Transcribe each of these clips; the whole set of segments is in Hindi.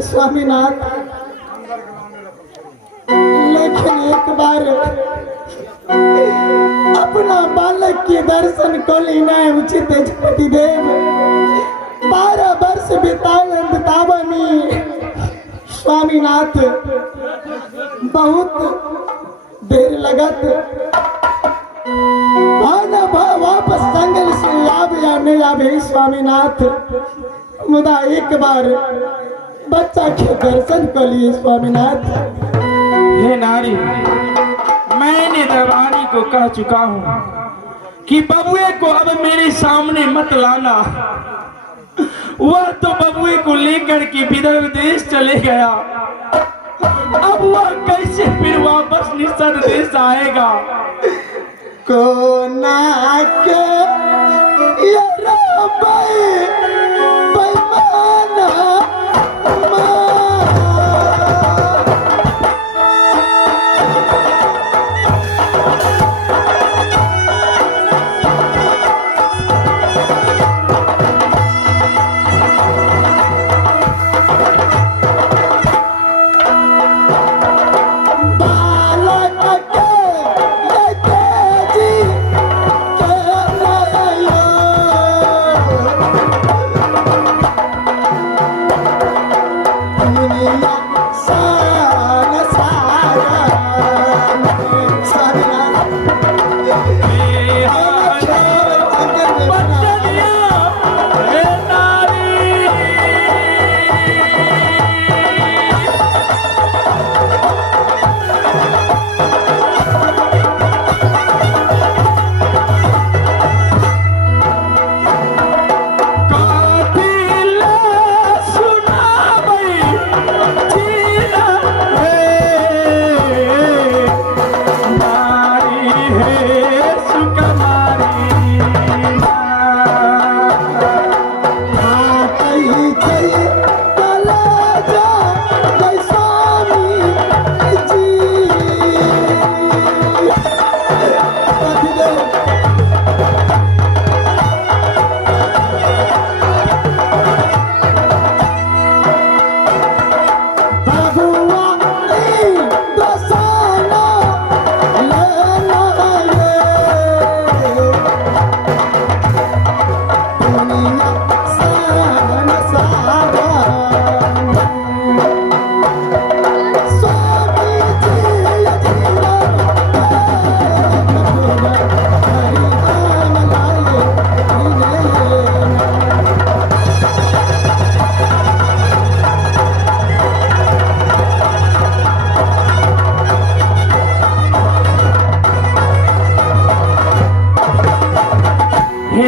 स्वामीनाथ, लेकिन एक बार अपना बालक के दर्शन को लेना उचित है पतिदेव। 12 वर्ष बितावा में स्वामीनाथ बहुत देर लगत वापस जंगल से आवे या नहीं आवे स्वामीनाथ, मुदा एक बार बच्चा के दर्शन कर लिए स्वामीनाथ। हे नारी, मैंने दरबारी को कह चुका हूँ कि बबुए को अब मेरे सामने मत लाना। वह तो बबुए को लेकर के विदर्भ देश चले गया, अब वह कैसे फिर वापस निषद देश आएगा? को ना के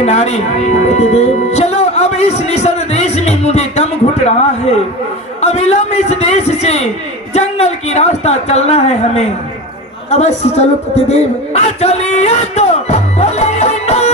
नारी, चलो अब इस निषद देश में मुझे दम घुट रहा है। अविलंब इस देश से जंगल की रास्ता चलना है हमें। अवश्य चलो पतिदेव। चलिए तो चलिए नारी,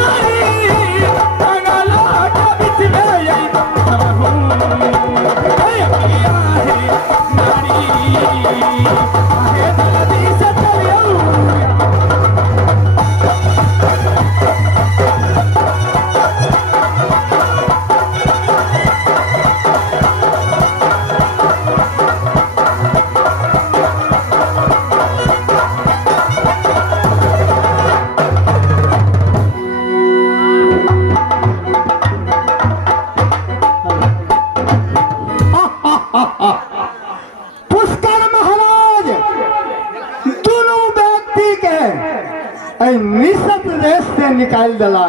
निषद देश से निकाल दिला।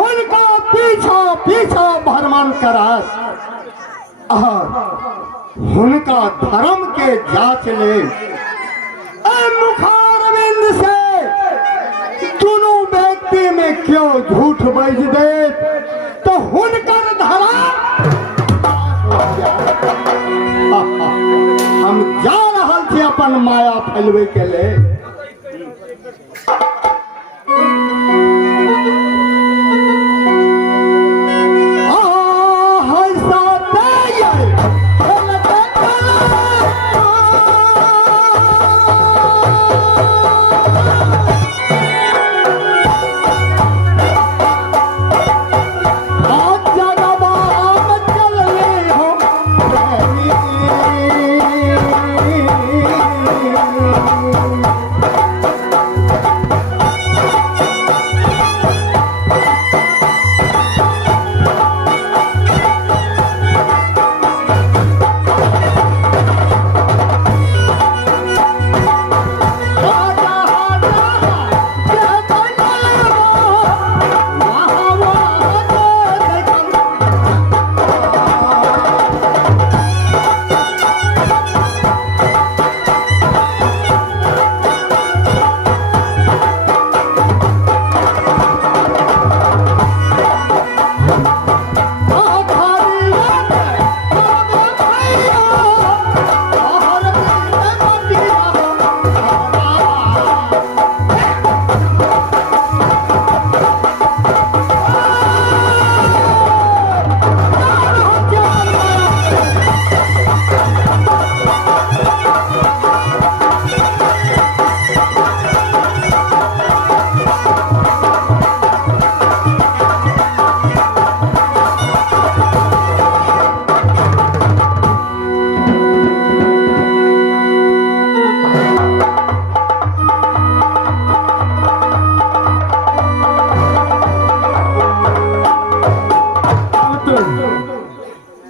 उनका पीछा पीछा भ्रमण करा, उनका धर्म के जांच ले। मुखारविंद से दोनों व्यक्ति में क्यों झूठ बज दे, तो हलवे के ले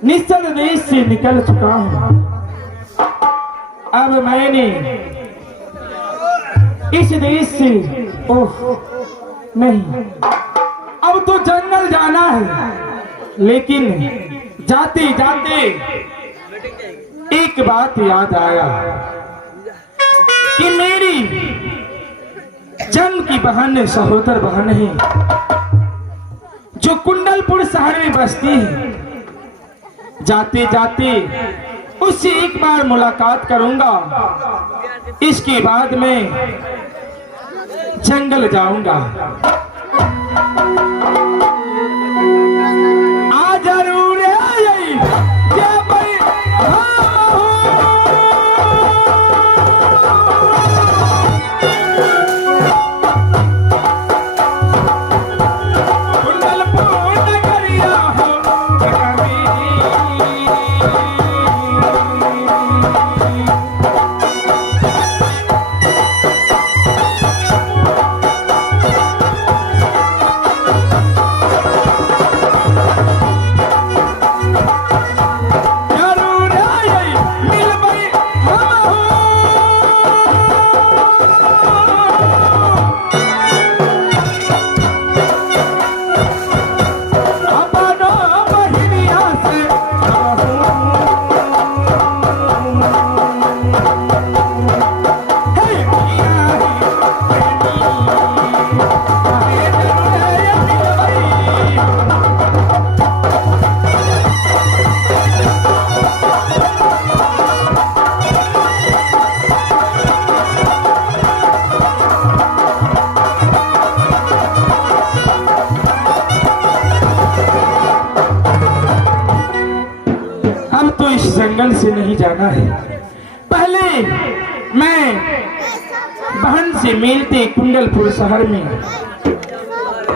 निश्चल देश से निकल चुका हूं। अब मैंने इस देश से ओह नहीं, अब तो जंगल जाना है। लेकिन जाते जाते एक बात याद आया कि मेरी जन्म की बहन, सहोदर बहन है जो कुंडलपुर शहर में बसती है। जाते जाते उससे एक बार मुलाकात करूंगा, इसके बाद मैं जंगल जाऊंगा। आ जरूर है यही क्या भाई, जंगल से नहीं जाना है। पहले मैं बहन से मिलते कुंडलपुर शहर में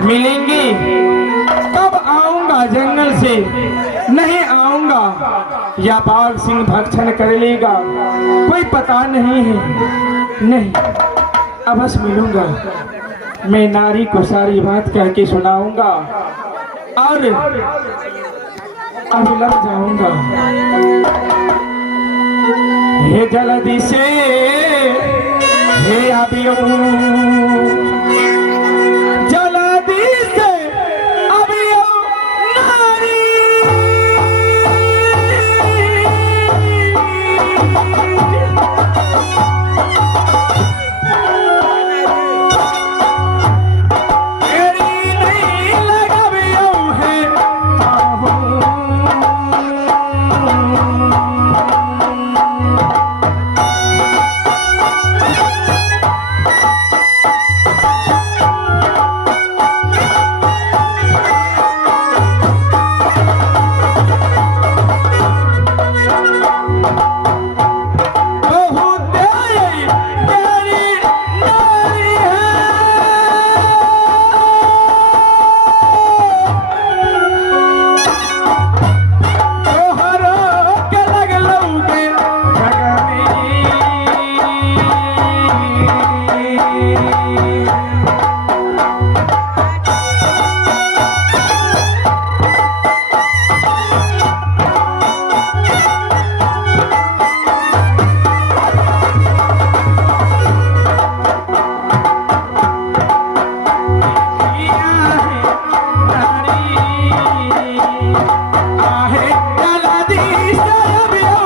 मिलेंगे, तब आऊंगा। जंगल से नहीं आऊंगा या बाघ सिंह भक्षण कर लेगा, कोई पता नहीं है। नहीं, अवश्य मिलूंगा। मैं नारी को सारी बात कह के सुनाऊंगा और अब लग जाऊंगा। हे जल्दी से हे अभियो, जल्दी से अभियो नारी। आहे चला दी सरबियो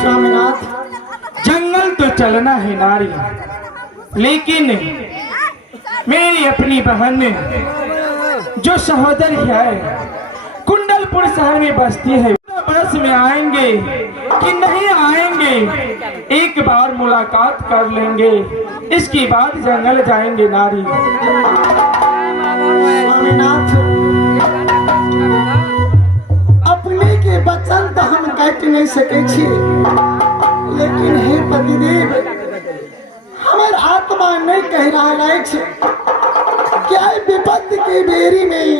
स्वामीनाथ, जंगल तो चलना है नारी, लेकिन मेरी अपनी बहन जो सहोदरी है कुंडलपुर शहर में बसती है, बरस में आएंगे कि नहीं आएंगे, एक बार मुलाकात कर लेंगे, इसके बाद जंगल जाएंगे नारी। स्वामीनाथ, अपने के वचन तो हम काट नहीं सके छी, लेकिन हे पतिदेव, हमार आत्मा नहीं कह रहा है क्या विपत्ति के बेरी में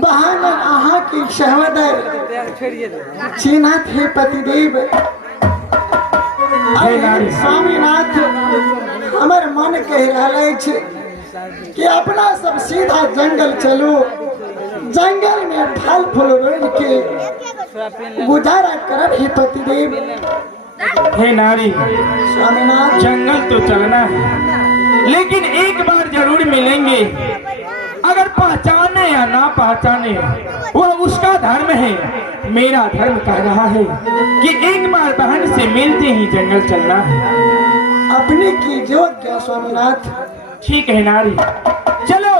बहन आहा की सहवदर चिन्हत है पतिदेव। स्वामीनाथ, हमार मन कह रहा है कि अपना सब सीधा जंगल चलो, जंगल में फल फूल रोल के गुजारा करब हे पतिदेव। हे नारी, स्वामीनाथ, जंगल तो चलना है, लेकिन एक बार जरूर मिलेंगे, अगर पहचाने या ना पहचाने वह उसका धर्म है, मेरा धर्म कह रहा है कि एक बार बहन से मिलते ही जंगल चलना है। अपने की जो क्या स्वामीनाथ। ठीक है नारी, चलो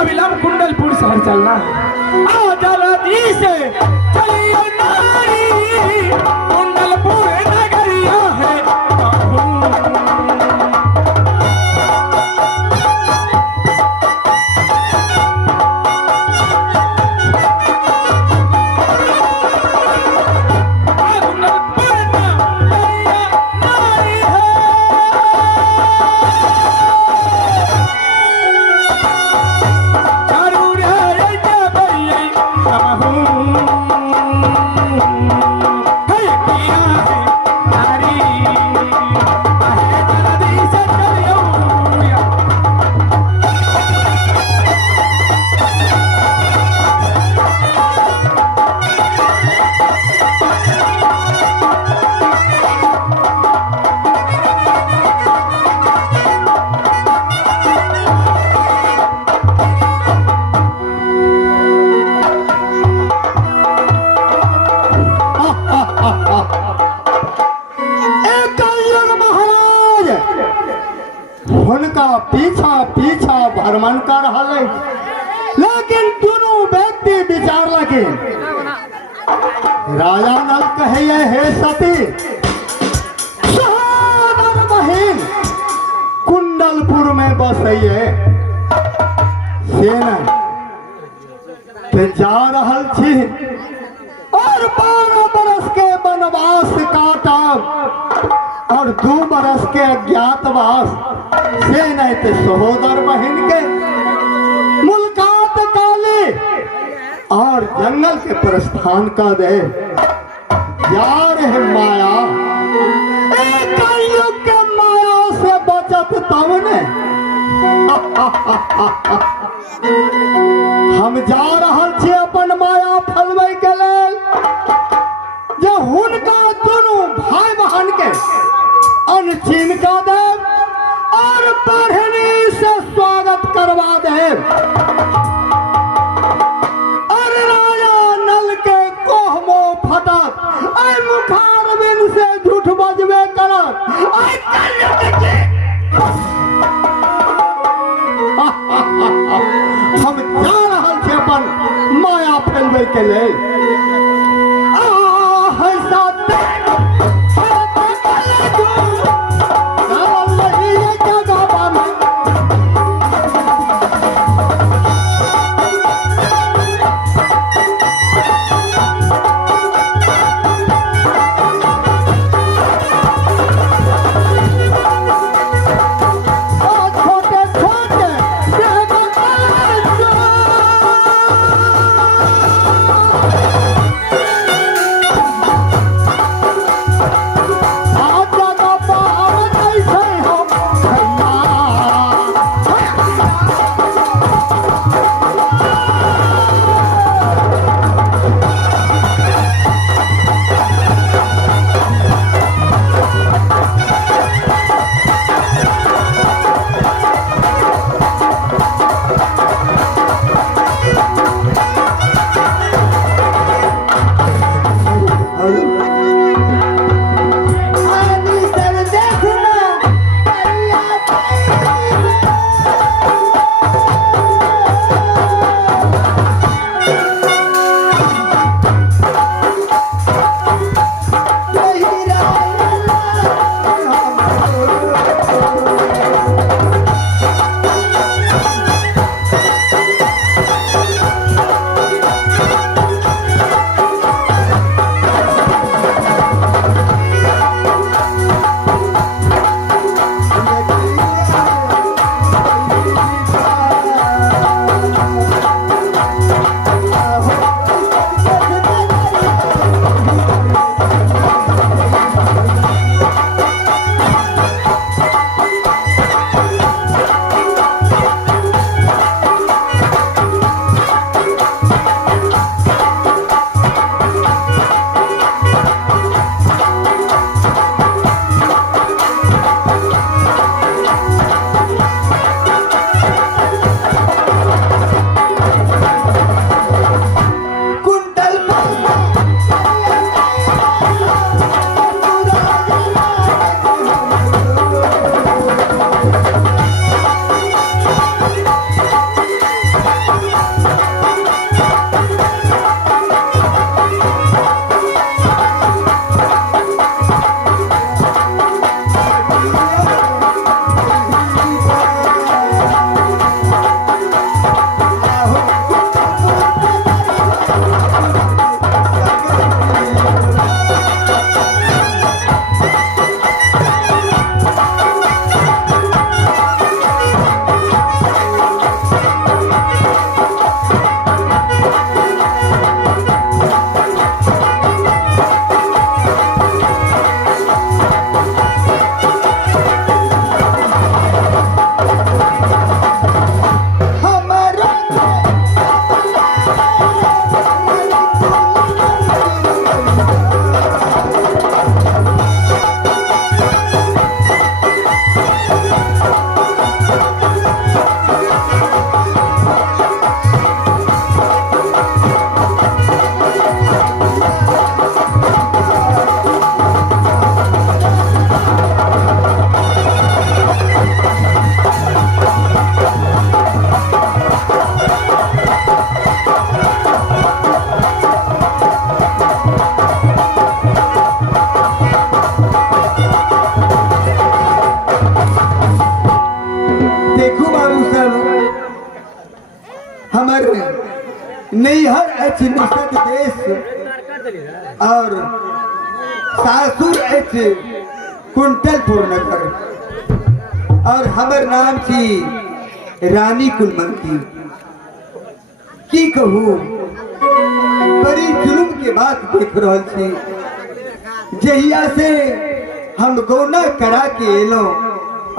अविलंब कुंडलपुर शहर चलना है। आओ जल्दी से चलिए नारी, कुंडलपुर नगरिया है। पीछा पीछा भ्रमण कर रहा है, लेकिन दोनों व्यक्ति विचार लगे। राजा नल कहे हे सती, सहोदर बहिन कुंडलपुर में बसैये सेना पे जा रहल छी, और 12 बरस के वनवास काटब और 2 बरस के अज्ञातवास से नहीं ते सहोदर बहन के मुलाकात काले और जंगल के प्रस्थान का दे यार है माया, एक युग के माया से बचत तब ने हम जा रहल छी अपन माया फलबै के लेल, जो हुनका दोनों भाई बहन के अनचिन का दे और बढ़नी से स्वागत करवा दे, और राजा नल के कोहमो फटत आई मुखारबिन से झूठ बजबे करत आई हम जा रहल छी अपन माया फैलबै के लेल। आदि सब देखना करिया हमर नैहर अछि निषद देश और सासुर अछि कुंटलपुर नगर और हमर नाम छी रानी कुलमंती। की कहू बड़ी जुलूम के बात देख रहल छी। जहिया से हम गौना करा के एलो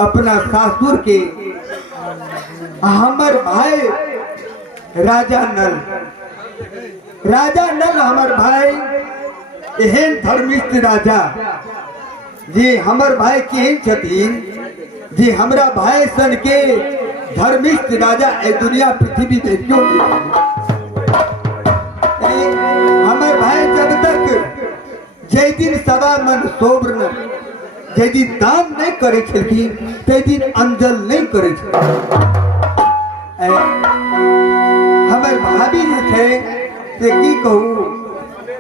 अपना सासुर के, हमर भाई राजा नल हमर भाई एहन धर्मिष्ठ राजा जी, हमर भाई केहन छथिन जी, हमरा भाई सन के धर्मिष्ठ राजा ए दुनिया पृथ्वी में क्यों हमर भाई जब तक जय दिन सवा मन सोब्र जय दिन दान नहीं करे छलखिन तै दिन अंजल नहीं करे छलखिन। हमर भाभी जे थे से की कहू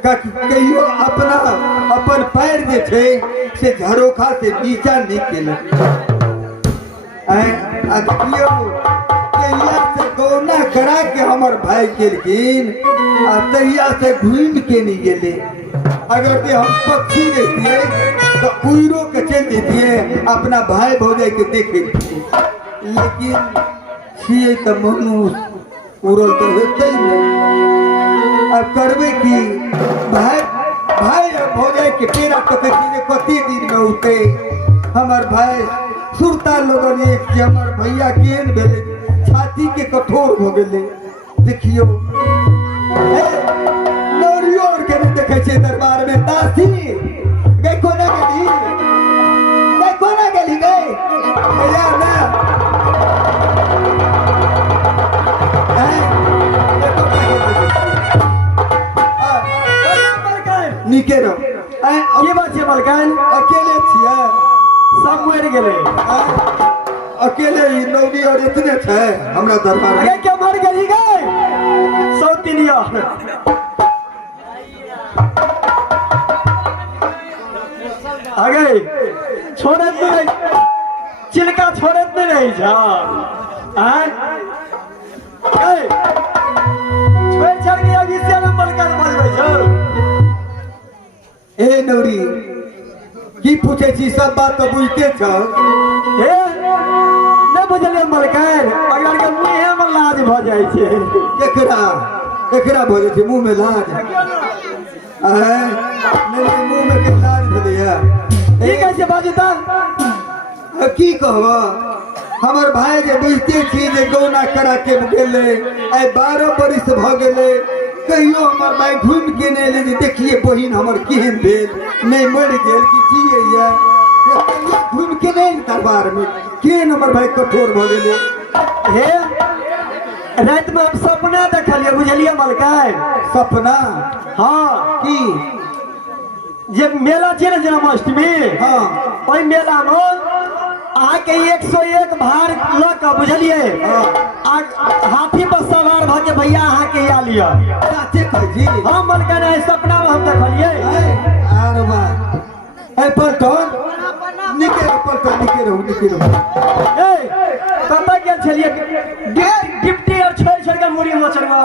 कहियो अपना अपन पैर जे थे से झरोखा से नीचा नहीं केलक। तहिया से गौना करा के हमर भाई केलखिन आ तहिया से घूम के नहीं गेले। अगर ते हम पक्षी रहतिए तो उड़ो के चल देतिए अपना भाई भौजाई के देखे, लेकिन छिए तो मनुष्य उड़ल तो होते ही नहीं। अब करबे की भाई और भौजाई के पेड़ा कते कति दिन में उठे हमर भाई सुरता लोगन एक कि हमर भैया केन भेले छाती के कठोर हो गेले। देखियो नौरियो और के देखे छे दरबार में दासी गई कोना गेली गई कोना गेली गई भैया ना निके रहो। आय की बात छै मलकान? अकेले छियै? सब मरि गेलै। अकेले ही नौनी और इतने थे हमरा दरबार में। अरे क्या मर गई गए सौतिनिया? आगे छोड़त नहीं, चिलका छोड़त नहीं जा। छोड़ छड़ के अभी से नंबर कर बजबै छौ। ए नौरी की पूछे छी? सब बात तो बुझते छ। हे न बुझलिए मलकान, अगर के मुंहे में लाज भ जाय छै। एकरा एकरा भजे छै मुंह में लाज? आय नहीं मुंह में के लाज भेलैया? की कहै छै बाजू त? की कहब? हमर भाई जे बुझते छी जे गौना करा के गेले, आइ 12 बरिस भ गेले, कहियो हमर भाई घूम के नहीं ले जे देखिए बहिन हमर केहन भेल, नहीं मर गेल कि जियैया, घूम के नहीं दरबार में केहन हमर भाई कठोर भ गेले। हे रात में हम सपना देखलिए, बुझलिए मलकान? सपना? हाँ, की? जे मेला छै ने जन्माष्टमी, हाँ ओहि मेला में आके 101 भार ल के, बुझलिए, हाथी पर सवार भ के भैया अहाँ के आ लिया। चाचे कह जी? हाँ मलकान, है सपना में हम देखलिए। अरे वाह, ए पलटन निके रहो, पलटन निके रहो। ए कतऽ गेल छलिए? डिप्टी और छोड़ छोड़ के मुड़ी मचरवा।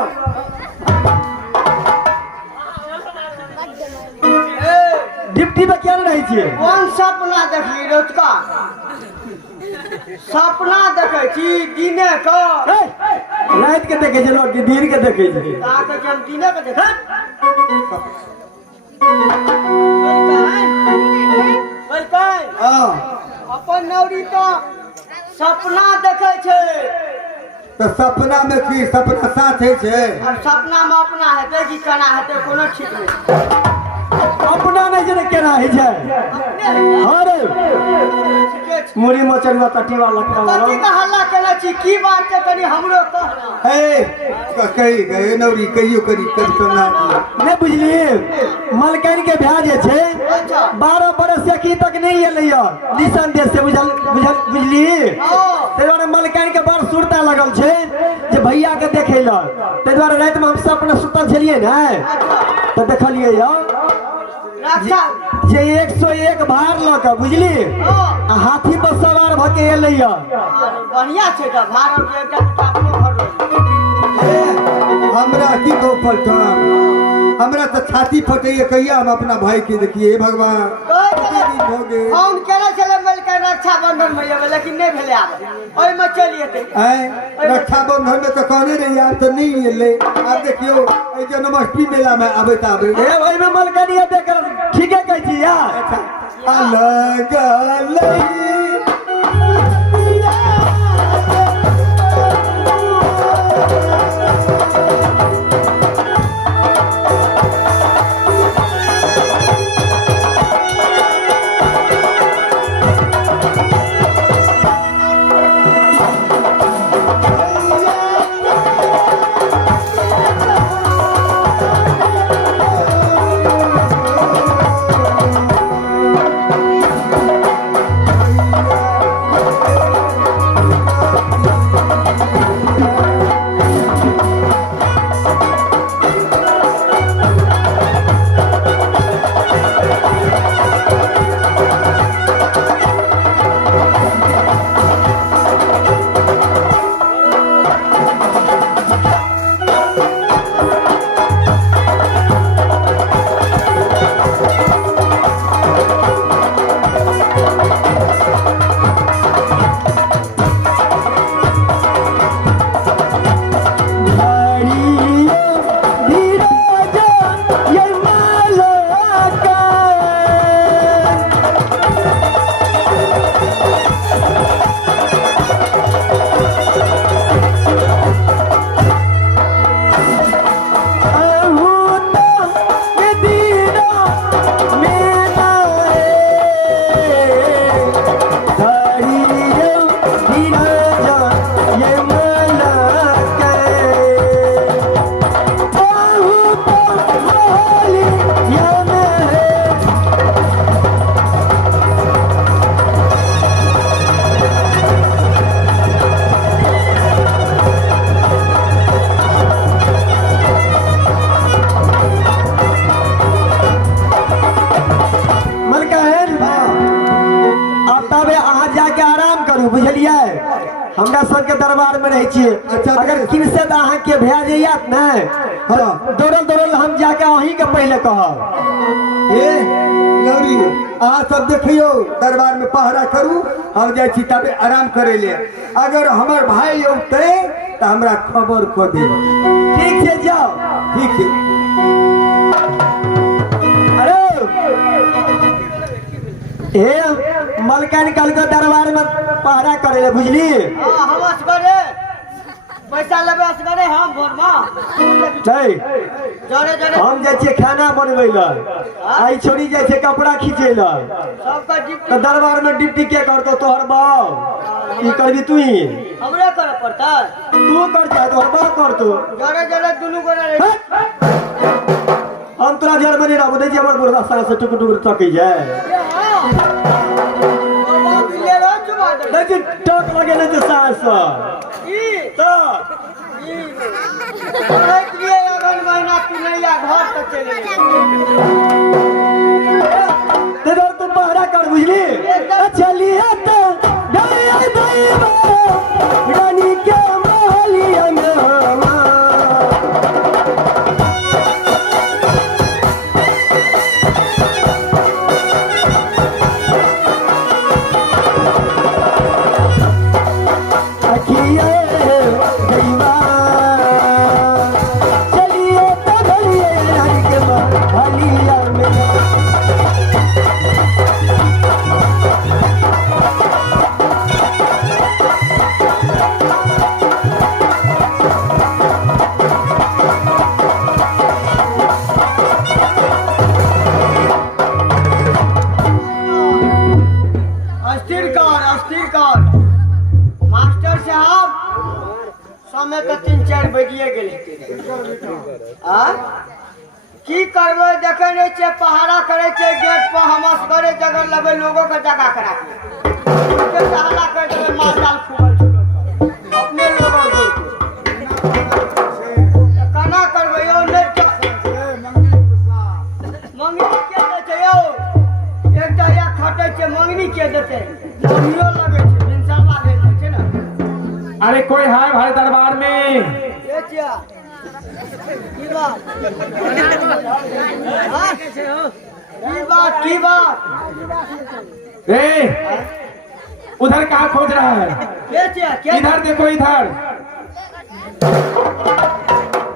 डिप्टी में क्या रही छियै? कौन सपना देखली रोजका? सपना देखे छी दिने का? रात के देखे छै लोग कि दिन के देखे छै? ताके हम दिने के देखे। हाँ अपन नौरी तो सपना देखे छै। तो सपना में की सपना साथ है छे? अब सपना में अपना हेतै कि केना हेतै कोनो ठीक नहीं। अपना नहीं जने केना है छै? अरे मुड़ी मचरवा तटीवा लगता कथी का हल्ला केले छी? की बात छै तनी हमरो कह। कही गए नौरी कहियो करी कभी सुना नहीं बुझलिए? मलकान के भ्या जे छै 12 बरस से की तक नहीं एलैया निशान देश से, बुझली? ते दुआरे मलकान के बड़ सुरता लगल छै जे भैया के देखे ला। ते दुआरे रात में हम सब अपना सुतल छलिए ने, तो देखलिए जे 101 भार ल के, बुझली, हाथी पर सवार भ के एलैया। बढ़िया छै त भारत के एकटा अपनो घर। हमरा की कहो पलटन, हमरा तो छाती फटैया कहिया हम अपना भाई के देखिए। हे भगवान हो गए फोन केले छले मिल के रक्षा बंधन में एबे, लेकिन नहीं भेले। आब ओइ में चली एते। रक्षा बंधन में तो कहने रही आप तो नहीं एले। आप देखियो ए जन्माष्टमी मेला में आबे ताबे ओइ में मलकानिया देख ठीके कहै छी यार। अलग अलग जाए छिए अच्छा, अगर किनसे अहाँ के भए जाइए ने हाँ दौड़ल दौड़ल हम जाके अहीं के पहले कहब ए लौरी अहाँ सब देखियो दरबार में पहरा करू हम जाए छी तबे आराम करे ले अगर हमार भाई औते तो हमरा खबर को दे ठीक है जाओ ठीक है अरे ए मलकान कल के दरबार में पहरा करे ले बुझली हाँ हम असगरे पैसा लेबे असगरे हम भोर में नहीं जरे जरे हम जाए छिए खाना बनबै ला आई छोड़ी जाए छे कपड़ा खींचे ला सबका ड्यूटी तो दरबार में ड्यूटी के करतो तोहर बाप ई करबी तू ही हमरे करे पड़ता तू कर जा तोहर बाप करतो जरे जरे दुनू गोरे हम तोरा घर में नहीं रहबो दे हमर बुढ़वा सारा से टुक टुक तकई जाए बाबा बिल्ले रो चुमा दे लेकिन टक लगे नहीं तो सास ई तो रख लिए अगन महीना पिनैया घर तक चले ते दर तू पहरा कर बुझली चलिए तो डरिया दई रानी के महलिया में अस्थिर कर मास्टर साहब समय तो 3-4 बजिए गेले आ की करबे देखे नहीं छे पहाड़ा करे छे गेट पर हम असगरे जगह लगे लोगों का जगह करा के पहाड़ा कर दे मार डाल खूब अपने लोगों को कना करबे यो नहीं मंगनी के देते यो एक दया खटे छे मंगनी के देते मंगियो लगे छे इंशाल्लाह दे छे ना अरे कोई है भाई दरबार में ये चिया की बात हाँ? की बात रे उधर कहाँ खोज रहा है ये चिया क्या इधर देखो इधर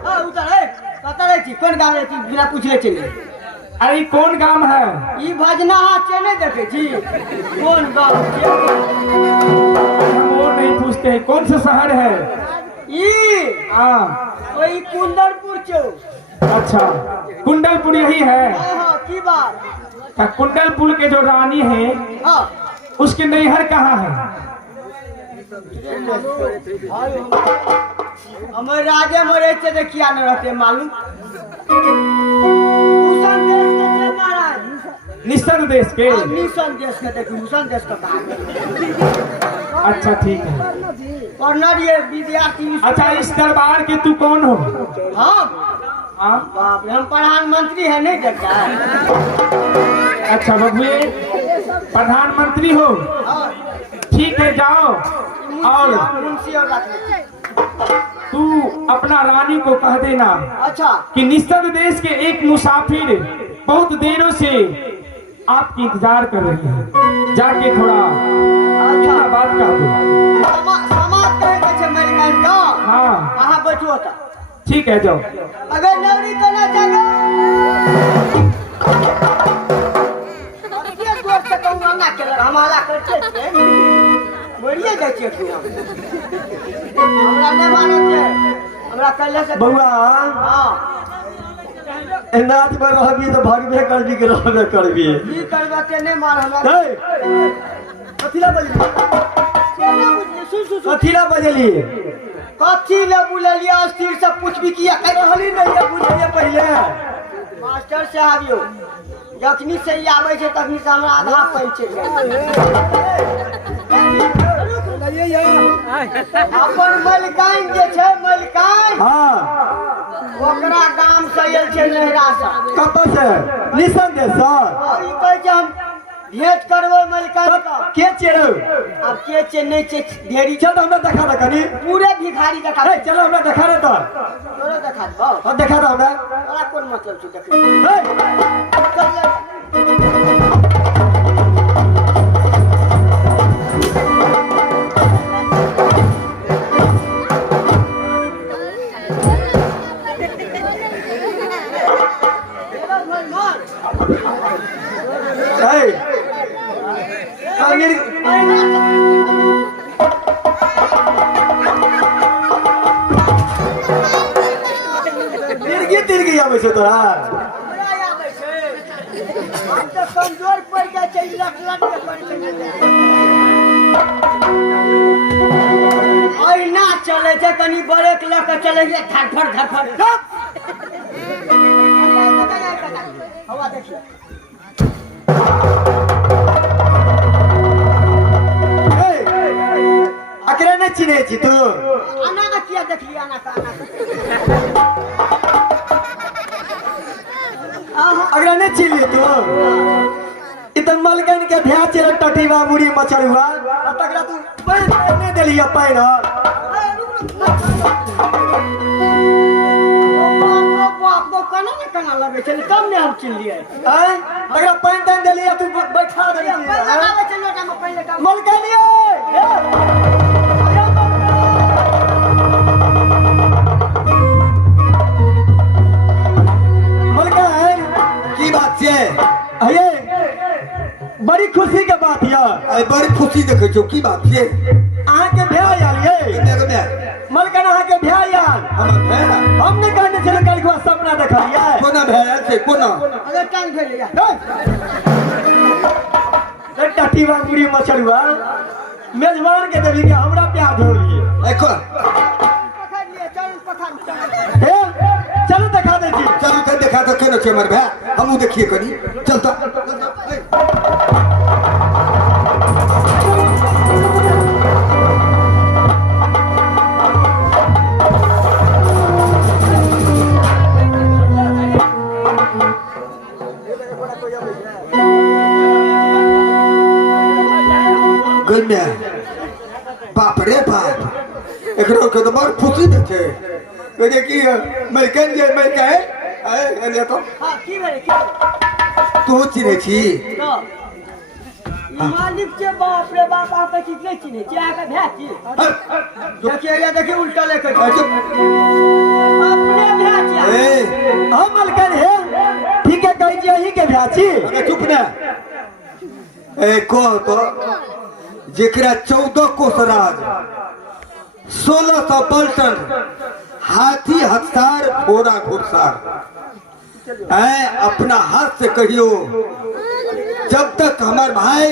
हाँ उधर है पता नहीं थी कौन गाँव रहती बिना पूछले चले अरे कौन गांव है ई भजना हाथ से नहीं देखे छी कौन गाँव छे? हम वो नहीं पूछते हैं कौन सा शहर है ई हाँ वही कुंदरपुर चो अच्छा कुंडलपुर यही है हाँ की बात क्या कुंडलपुर के जो रानी है हाँ उसके नैहर कहाँ है हमें राजे मरे थे देखिया न रहते मालूम उसन देश के थे महाराज निस्तर देश के निसन देश के देखी उसन देश का कहा अच्छा ठीक है पढ़ना ये विद्यार्थी अच्छा इस दरबार के तू कौन हो हम हाँ बाप रे हम प्रधानमंत्री है नहीं देखता है अच्छा बबुए प्रधानमंत्री हो हाँ ठीक है जाओ और मुंशी और राजनीति तू अपना रानी को कह देना अच्छा कि निस्तर देश के एक मुसाफिर बहुत देरों से आपकी इंतजार कर रही है जाके थोड़ा अच्छा बात कह दो समाज कहे के छे अमेरिकन का हाँ कहाँ बचो था ठीक है जाओ अगर नवरी तो ना जागे ये जोर से कहूँगा ना के हमारा करते थे बढ़िया जाइए हमरा नहीं माने थे हमरा कल्ले से बउआ हाँ नाच में रहबी तो भगबे करबी के रहबे करबी की करबे ते नहीं मार हमरा हे कथिला बजली कथिला बजली कथी ले बुललिया अस्थिर से पूछबी किया कह रहली नहीं है बुझिए पहले मास्टर साहब यो जखनी से आवे छे तखनी से हमरा आधा पैंचे अपन मलकाइन जे छे मलकाइन हाँ ओकरा गांव से आयल छे नहरा से कतऽ से निसन दे सर और ई कहै छे हम भेंट करबो मलकान का के चेरो अब के चेन्नई चे ढेरी चल तो हमरा देखा दे कनी पूरे भिखारी देखा ए चलो हमरा देखा रे तो तोरो देखा दो हां देखा दो हमरा तोरा कोन मतलब छै देख ए चल ले ए आगे तिरगी आबै छै तोरा हमरा आबै छै हम तो कमजोर पड़ गया छै लट लट के पड़ छै ओइ ना चले छै कनी ब्रेक ल के चले छै धड़फड़ हवा देखिए अकरे नहीं चिन्हे छी तू आना का किया देखली आना का अकरे नहीं चिन्हे तू इतन मलकन के भ्या चेर टटीवा मुड़ी मचरुआ तकरा तू पैन नहीं देलिया पैन आपको कना न कना लगे छै तब ने हम चिन लिए तकरा पैन तन देलिया तू बैठा देलिया आवे छै लोटा में पहले का मलकनिए मलकन की बात छै अये बड़ी खुशी के बात है आई बड़ी खुशी देखे छो की बात छै अहाँ के भ्या आयल ये देखबे मलकन अहाँ के भ्या आयल हमर भे हम ने कहने चले कल को सपना देखलिए कोना भे छै कोना अगर टांग भेल या टटीवा मुड़ी मचरुआ मेजबान के देवी के हमरा प्यार धोलिए एको पकड़ लिए चल पकड़ हे चलो दिखा दे छी चलू के देखा तो केना छै हमर भे हमहु देखिए कनी चल तो गन्या बाप रे बाप एकरो के तो बड़ खुशी दे छै कहै कि मलकन जे मैं कहे अरे तो हां की भेल की तू चिन्हे छी तो मालिक के बाप रे बाप आप कितने चिन्हे छी आके भेची देखिए या देखिए उल्टा लेके अपने भेची ए हम मलकन है ठीक है कहि जे ही के भ्याची अरे चुप ना ए को तो जेकरा 14 कोस राज 1600 पलटन हाथी हथियार घोड़ा घुड़सवार अपना हाथ से कहियो जब तक हमार भाई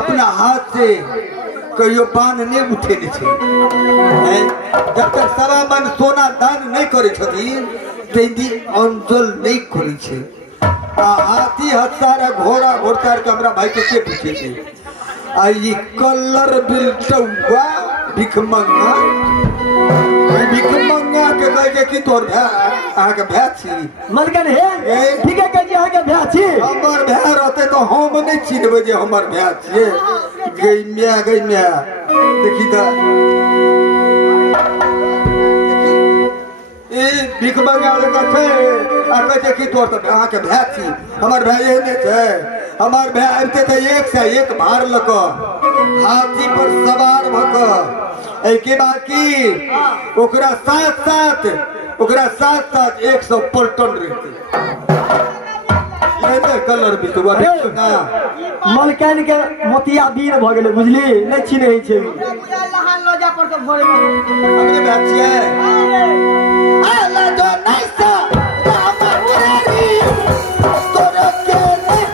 अपना हाथ से कहियो बान नहीं उठे छे जब तक सवा मन सोना दान नहीं करे छथिन तेंदी अंजल नहीं करे छे हाथी हथियार घोड़ा घुड़सवार के हमरा भाई के पूछे छे आई कलर बिलटुआ भिखमंगा के कहे कि तोर भै आहा के भै छी मलकन है ठीक है कहि आहा के भ्याची हमर भै रहते तो हम नहीं चिन्हबे जे हमर भै छिए गई म्या देखी त ए भिखमंगा लगा छै आ कहे कि तोर त आहा के भै छी हमर भै एहने छै हमार भै आते थे 1 से 1 भार लक हाथी पर सवार भक के बाद की ओकरा साथ साथ 100 पलटन रहते ये कलर भी तो ना मलकन के मोतिया बीर भ गेले बुझली नहीं चिन्हे छै लहान लोजा पर तो भोर में हमरे बात छै आला तो नहीं सा राम मुरारी तोरा के नहीं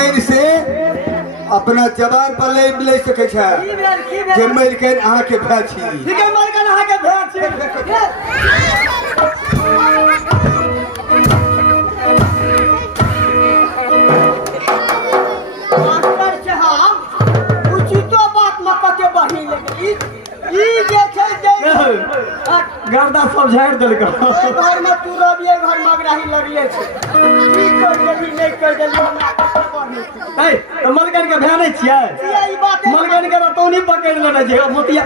फेर से अपना जबान पर ले सके छै जे मर के अहाँ के भाई छी ठीक है मलकन अहाँ के भेट मास्टर से हम उचितो बात न कके बही लेकिन ई जे छै जे गर्दा सब झाड़ देलक घर में तू रबिए घर में अगराही लगले छै की कर देली नहीं कर देली हमरा कते बही ए तो मलकन के भेट नहीं छियै ई बात मलकन के रतौनी पकड़ लेने जे मोतिया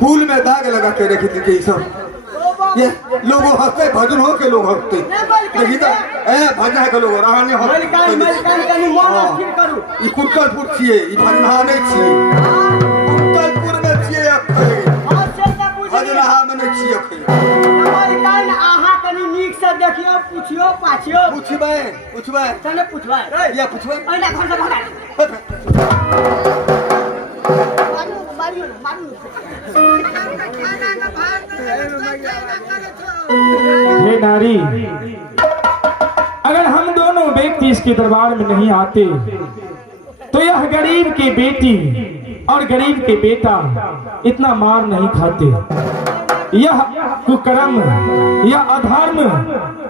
फूल में दाग लगा के रखी थी कि सब ये लोगों हंसते भजन हो के लोग हंसते देखी तो भजन के लोग रहा नहीं मलकन कनी मन स्थिर करू ई कुटलपुर छिए ई भजन नहीं छिए कुटलपुर में छिए हां से त बुझी भजन में नहीं छिए मलकन अहाँ कनी नीक से देखियो पूछियो पाछियो पूछबे तने पूछबै ये पूछबे ओइला घर से भगा हे नारी, अगर हम दोनों व्यक्ति इसके दरबार में नहीं आते तो यह गरीब की बेटी और गरीब के बेटा इतना मार नहीं खाते। यह कुकर्म, यह अधर्म,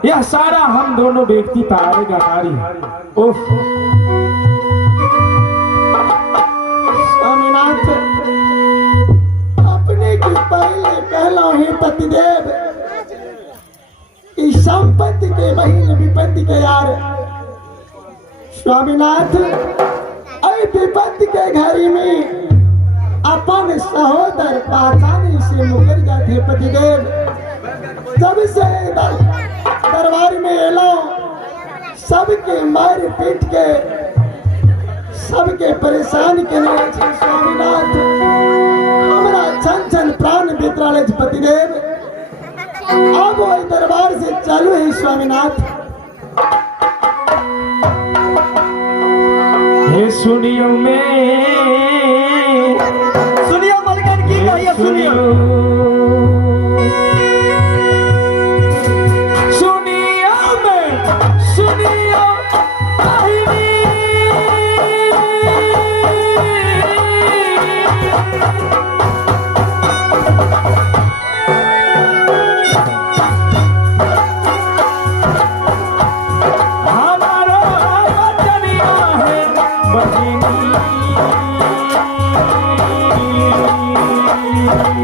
यह सारा हम दोनों व्यक्ति पाएगा नारी। ओह स्वामीनाथ, अपने की पहला ही पतिदेव इस संपत्ति के बहिन विपत्ति के यार। स्वामीनाथ, ऐ विपत्ति के घड़ी में अपन सहोदर पहचाने से मुकर जाते पतिदेव। जब से दरबार में एलो सबके मार पीट के सबके परेशान के लिए स्वामीनाथ हमारा छन छन प्राण वितराले पतिदेव। अब वही दरबार से चालू है स्वामीनाथ। हे सुनियो सुनियो मलकन की कहिए सुनियो सुनियो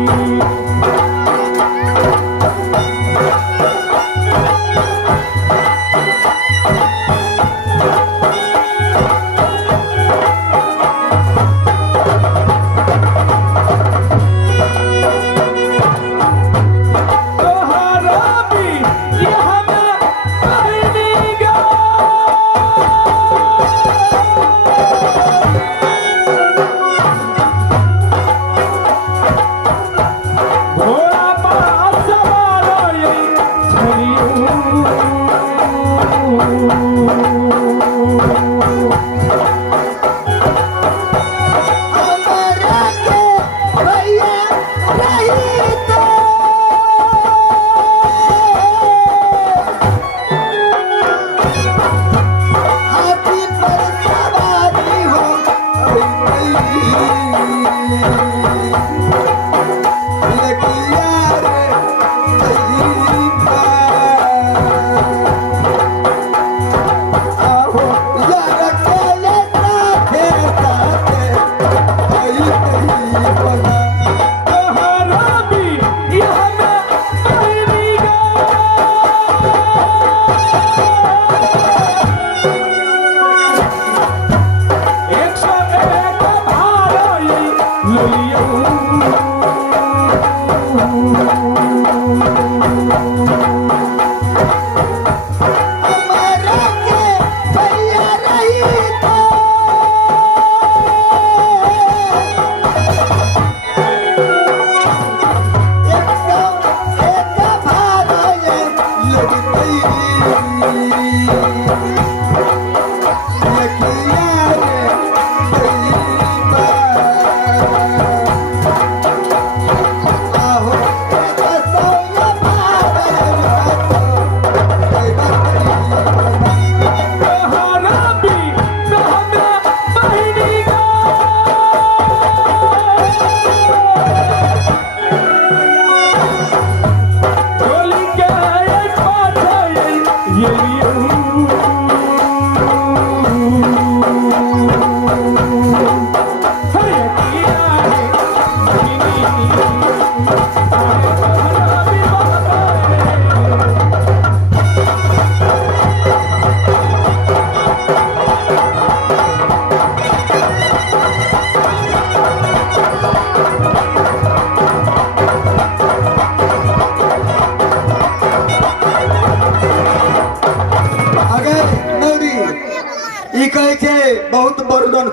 Thank you.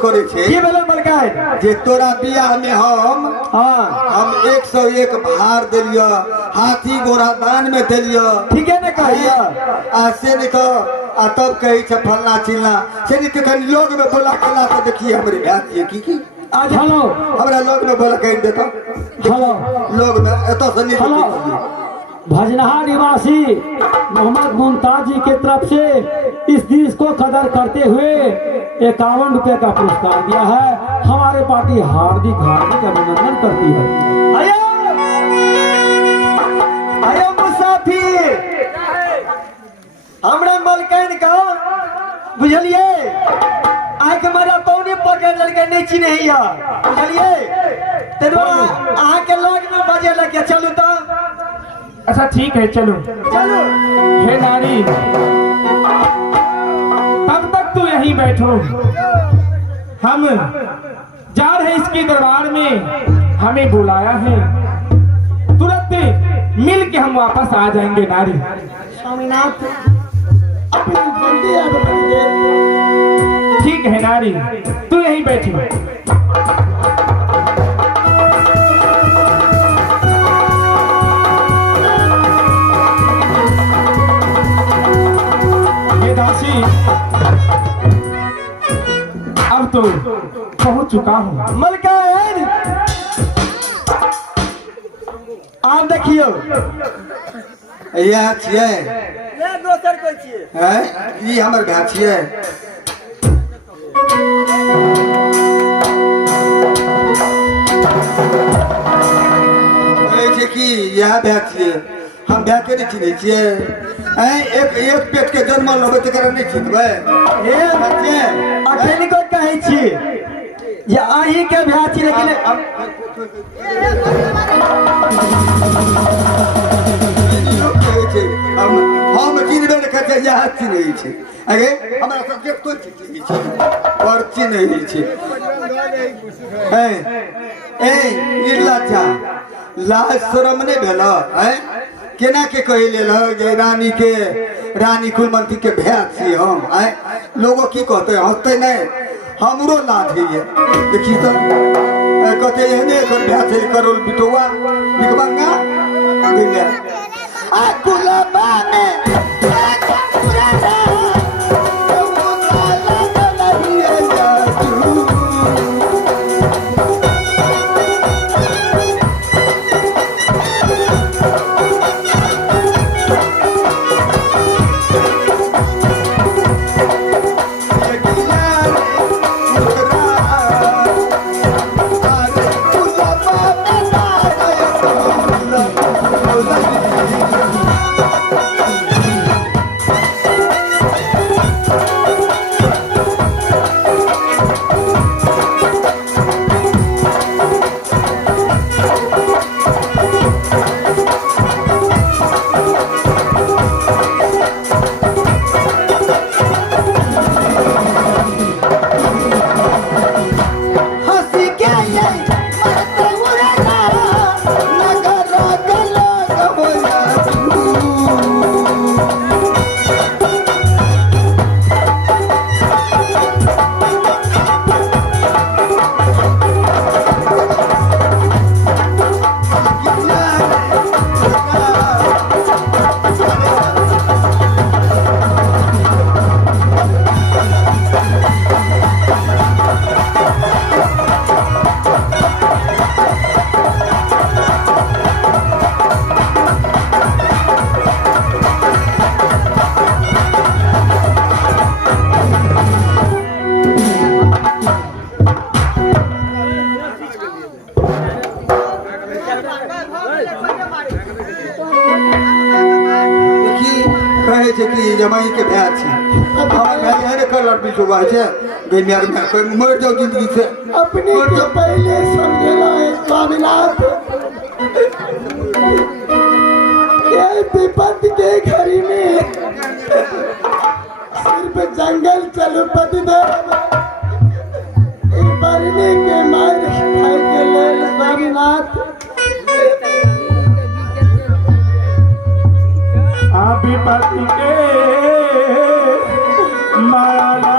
करे छे की भेलन मलकाइन जे तोरा बियाह में हाँ हम 101 भार देलियो, हाथी घोड़ा दान में देलियो, ठीक है ना कहिया आ से नहीं तो आ तब कही छे फलना चिलना से नहीं तो कहीं लोग में बोला केला तो देखिए हमारे भाई की आज हेलो हमरा लोग में बोला कहीं देता हेलो लोग में एतो से नहीं हेलो देखिए। भजनहा निवासी मोहम्मद मुमताज जी के तरफ से इस देश को कदर करते हुए 51 रुपए का पुरस्कार दिया है। हमारे पार्टी हार्दिक हार्दिक अभिनंदन करती है। आयो आयो मुसाफिर हमरा मलकाइन का बुझलिए आँख मारा पौने पकड़ लड़के नहीं चिन्ह बुझलिए ते द्वारा अहाँ के लग में बजे लगे चलू तो अच्छा ठीक है चलो। चलो हे नारी तब तक तू यहीं बैठो, हम जा रहे इसके दरबार में, हमें बुलाया है, तुरंत मिल के हम वापस आ जाएंगे नारी। स्वामीनाथ अपनी जल्दी आ बताइए। ठीक है नारी तू यहीं बैठी। ये दासी अब तो पहुंच चुका हूँ। मलकाइन आप देखियो यह छिए ये दोसर कोई छिए हैं ई हमर भाई छिए बोले छे कि यह भाई छिए हम भाई के नहीं चिन्हे छिए हैं एक पेट के जन्म लेबे तकरा नहीं चिन्हबे ए बच्चे अकेले को कहै छी ये आही के भ्या छी लेकिन हम चिन्हबे नहीं करते यह चिन्हे छे अगे हमरा सबके तो चिन्हे छे और चिन्हे छे ए निर्लज्जा लाज शरम नहीं भेलो हैं केना के कहि लेलो जे रानी कुलमंत्री के भैया छी हम हैं लोगो की कहते हंसते नहीं हमरो लाज है देखी तो कहते एहने कर भैया छे करोल बिटुआ निकबंगा दिले आ कुलबा में जमाई के भैया छी हमर भाई हरे कलर भी सुबह छे दुनिया में कोई मर जाओ जिंदगी से अपने के पहले समझेला है स्वामीनाथ ये विपत के घड़ी में सिर्फ जंगल चलो पतिदेव मरने के मार खाए के लेल स्वामीनाथ आप विपत्ति के माला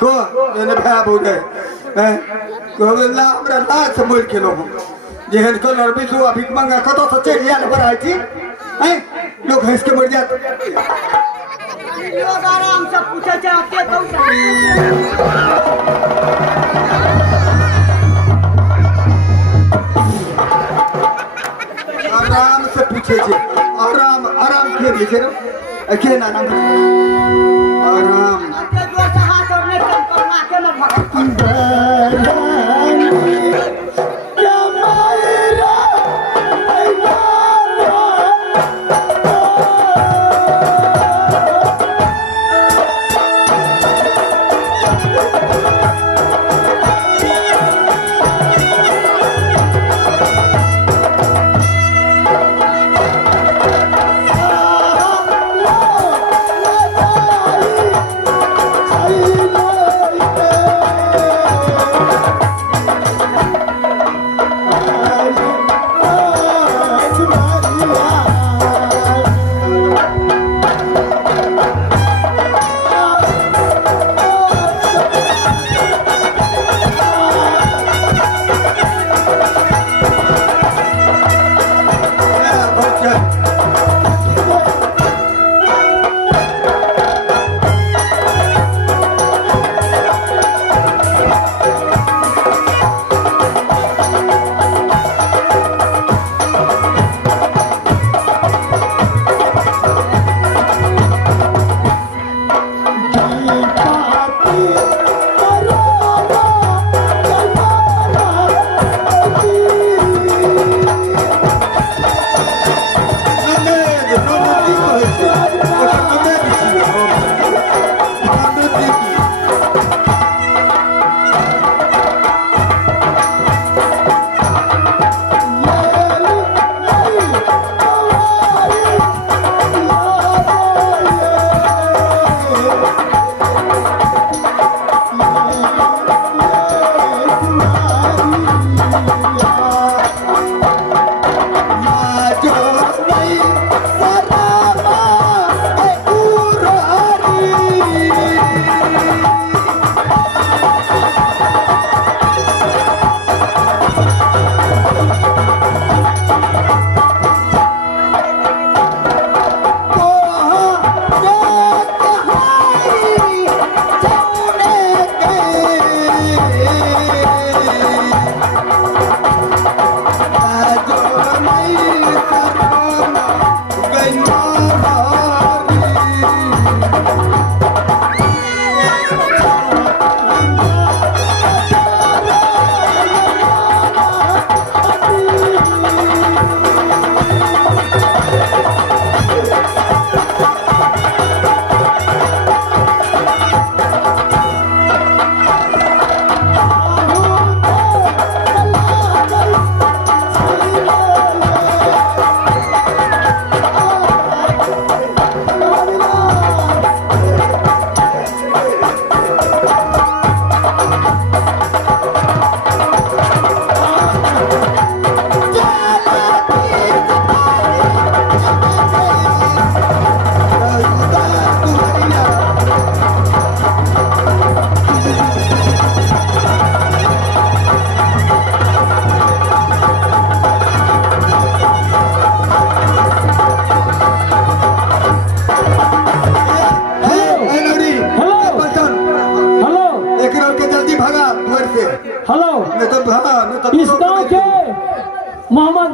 को मैंने भया बोल गए को ला हमरा ला से बोल के लोग जेहन कलर बिसु अभिक मंगा कतो से चढ़ याल बराई छी हैं लोग हंस के मर जात लोग आराम से पूछे चाहते तो आराम से पूछे छे आराम आराम के लिखे रो के ना नाम आराम के दो से हाथ और नहीं कम करना के ना भगत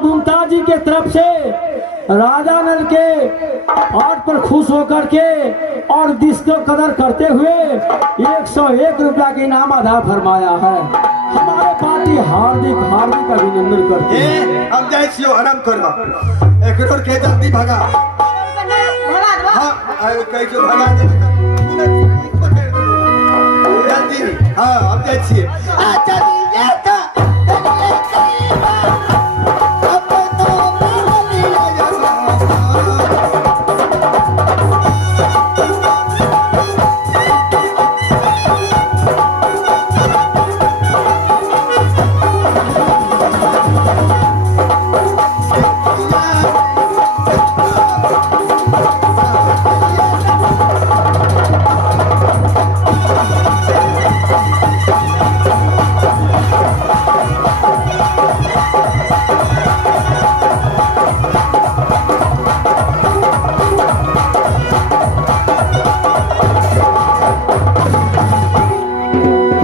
मुमताज जी के तरफ से राजा नल के आर्ट पर खुश होकर के और जिसको कदर करते हुए 101 रुपया का इनाम अदा फरमाया है। हमारे पार्टी हार्दिक हार्दिक अभिनंदन करते हैं। हम जाए छियो आराम करो एक रोड के जल्दी भगा भगा दो। हाँ कहीं जो भगा दे जल्दी हाँ हम जाए छिए अच्छा ये था अब तो मिला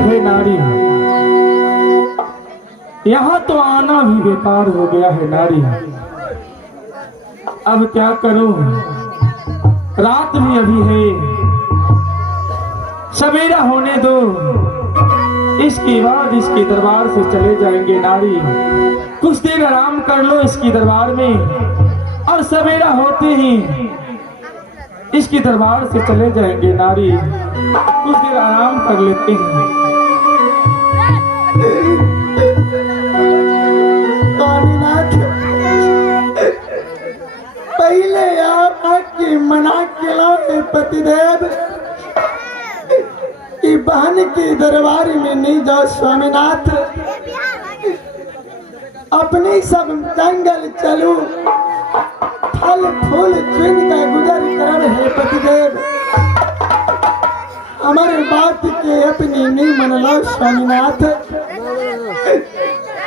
हे नारी, यहाँ तो आना भी बेकार हो गया है नारी। अब क्या करूं, रात भी अभी है, सवेरा होने दो, इसके बाद इसके दरबार से चले जाएंगे नारी। कुछ देर आराम कर लो इसकी दरबार में, और सवेरा होते ही इसके दरबार से चले जाएंगे नारी। कुछ देर आराम कर लेते हैं। स्वामीनाथ पहले आप आके मना के लाओ पतिदेव कि बहन के दरबार में नहीं जाओ स्वामीनाथ, अपने सब जंगल चलो, फल फूल चुन का गुजर कर है पतिदेव। हमारे बात के अपनी नहीं मन लो स्वामीनाथ,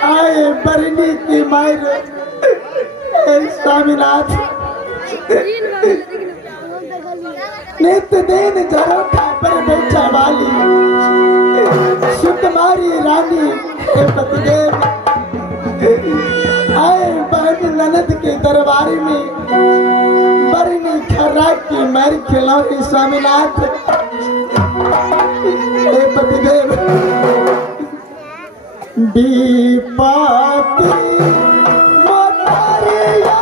आए बरनी की मार स्वामीनाथ। नित्य दिन जरोखा पर बैठा वाली सुकुमारी रानी हे पतिदेव, आए बहन ननद के दरबार में बरनी खर्रा की मार खिलौनी स्वामीनाथ हे पतिदेव। दीपाती मोतारिया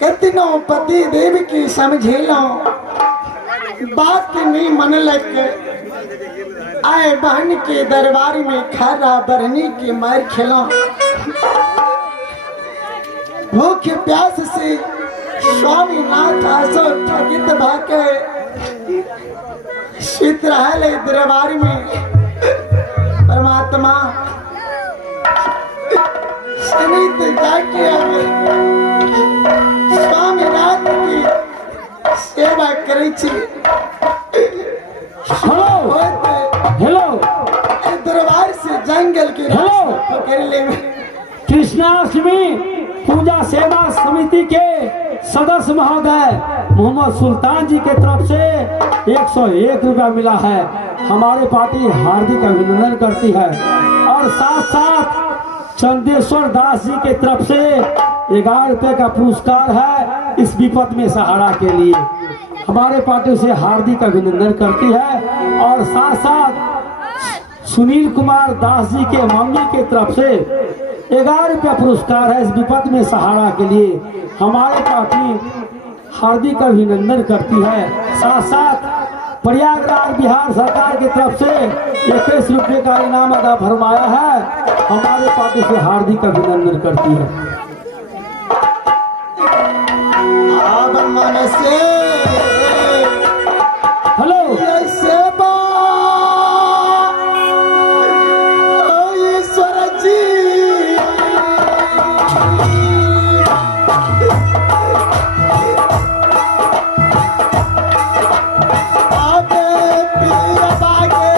कितनों पति देव की समझेलो बात नहीं मन लग आए बहन के दरबार में खारा बरनी के मार खेलो भूख प्यास से स्वामी नाथ आसो ठगित भाके शीतरहल दरबार में परमात्मा सनित जाके स्वामी नाथ की सेवा करे छी। हेलो हेलो दरबार से जंगल के हेलो। पकड़ ले कृष्णाष्टमी पूजा सेवा समिति के सदस्य महोदय मोहम्मद सुल्तान जी के तरफ से 101 रुपया मिला है। हमारे पार्टी हार्दिक अभिनंदन करती है और साथ साथ चंदेश्वर दास जी के तरफ से 11 रुपये का पुरस्कार है इस विपद में सहारा के लिए। हमारे पार्टी से हार्दिक अभिनंदन करती है और साथ साथ सुनील कुमार दास जी के मम्मी के तरफ से 11 रुपया पुरस्कार है इस विपद में सहारा के लिए। हमारे पार्टी हार्दिक अभिनंदन करती है। साथ साथ प्रयागराज बिहार सरकार की तरफ से 21 रुपये का इनाम अदा फरमाया है। हमारे पार्टी से हार्दिक अभिनंदन करती है। अब मन से हेलो सेवा ओ ईश्वर जी आगे पीर बागे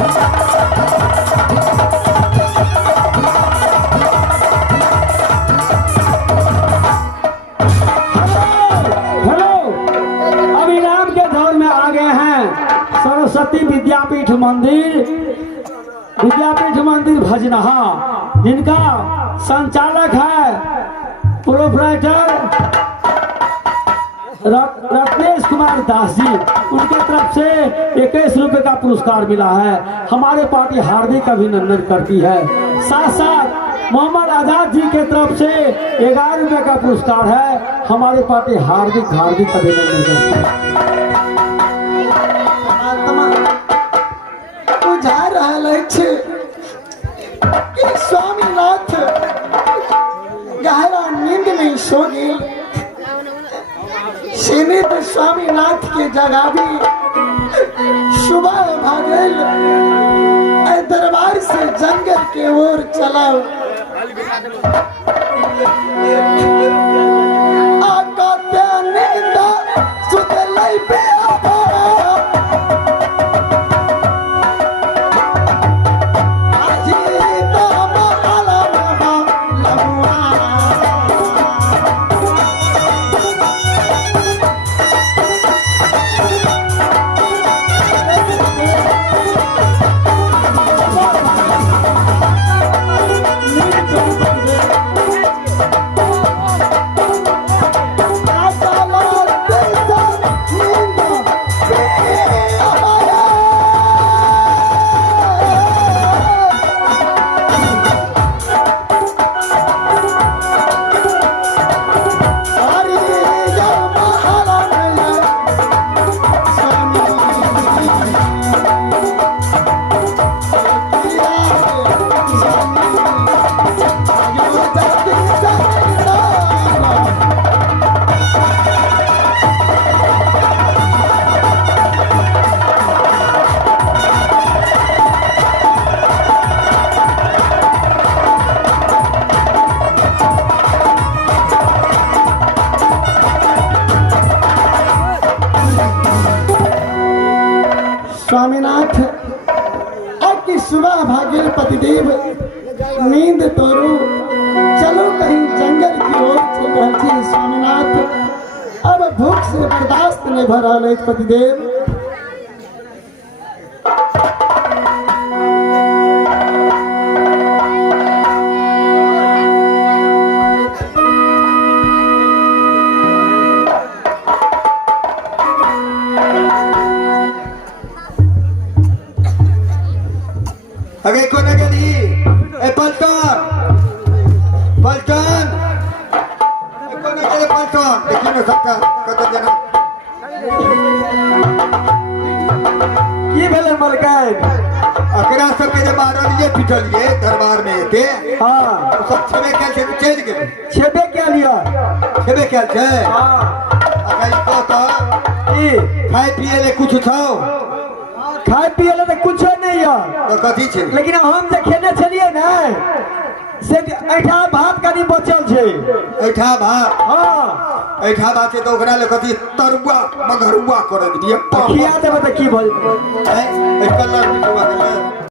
हेलो, अब इनाम के दौर में आ गए हैं सरस्वती विद्यापीठ मंदिर भजनहा, जिनका संचालक है प्रोप्राइटर रत्नेश कुमार दास जी। उनके तरफ से 21 रुपए का पुरस्कार मिला है। हमारे पार्टी हार्दिक अभिनंदन करती है। साथ साथ मोहम्मद आजाद जी के तरफ से 11 रुपए का पुरस्कार है। हमारे पार्टी हार्दिक अभिनंदन करती है। आत्मा बुझा रहल छै कि स्वामीनाथ गहरा नींद में सो गेल। सीमित स्वामीनाथ के जगावी सुबह भागल दरबार से जंगल के ओर चला। स्वामीनाथ अब की सुबह भागिल पतिदेव नींद तोड़ू, चलो कहीं जंगल की ओर चल रही थी। स्वामीनाथ अब भूख से बर्दाश्त नहीं भर रहा है पतिदेव। अगे को नगरी ए पलटन को नगरी पलटन देखिए ना सबका कत जना की भेले मलकाई अकरा सब के मारलिए पिटलिए दरबार में थे। हां सब छबे के चल गए। छबे क्या लिया? छबे क्या है? हां अगर को तो ई खाए पिए ले कुछ था? खाए पिए ले तो कुछ नहीं है तो कथी छे। लेकिन हम जे खेने छलिए ना से ऐठा भात कनी बचल छे। ऐठा भात? हां ऐठा भात से तो ओकरा ले कथी तरुआ मगरुआ कर दिए। खिया देबे त की भल? ए कलर